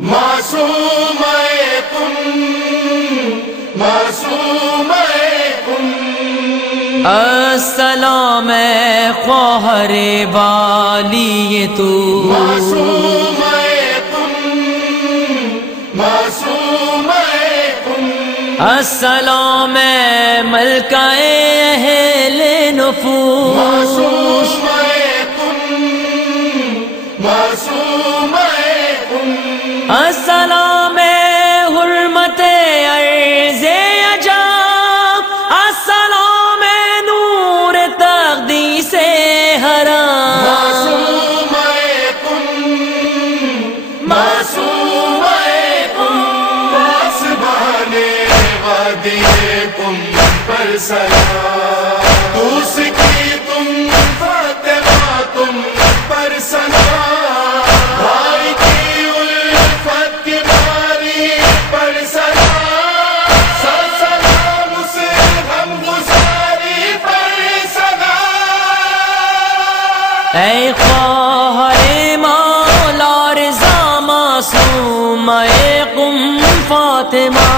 معصوم السلام خواہر والی تو معصوم السلام ملکہ اہل نفوس السلام حرمت عرض عجاب السلام نور تقدیس حرام پر سلام دوس کی تم فاطمہ تم پر سلام بھائی کی الفت کی باری پر سلام سلام سے ہم گزاری پر سلام اے خواہر مولا رضا معصوم اے قم فاطمہ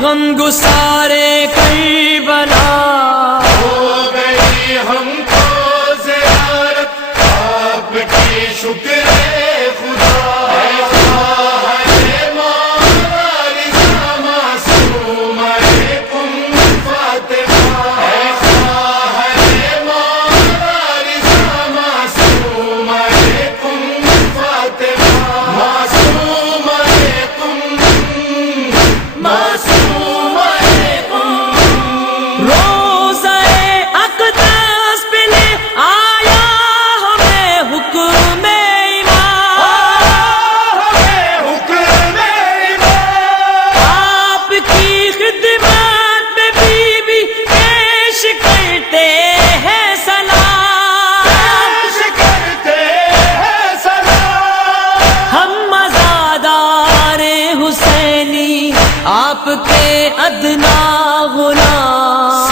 غم گسارے کربلا ہو گئی ہم کو زیارت آپ کی شکر خدا آپ کے ادنا غلام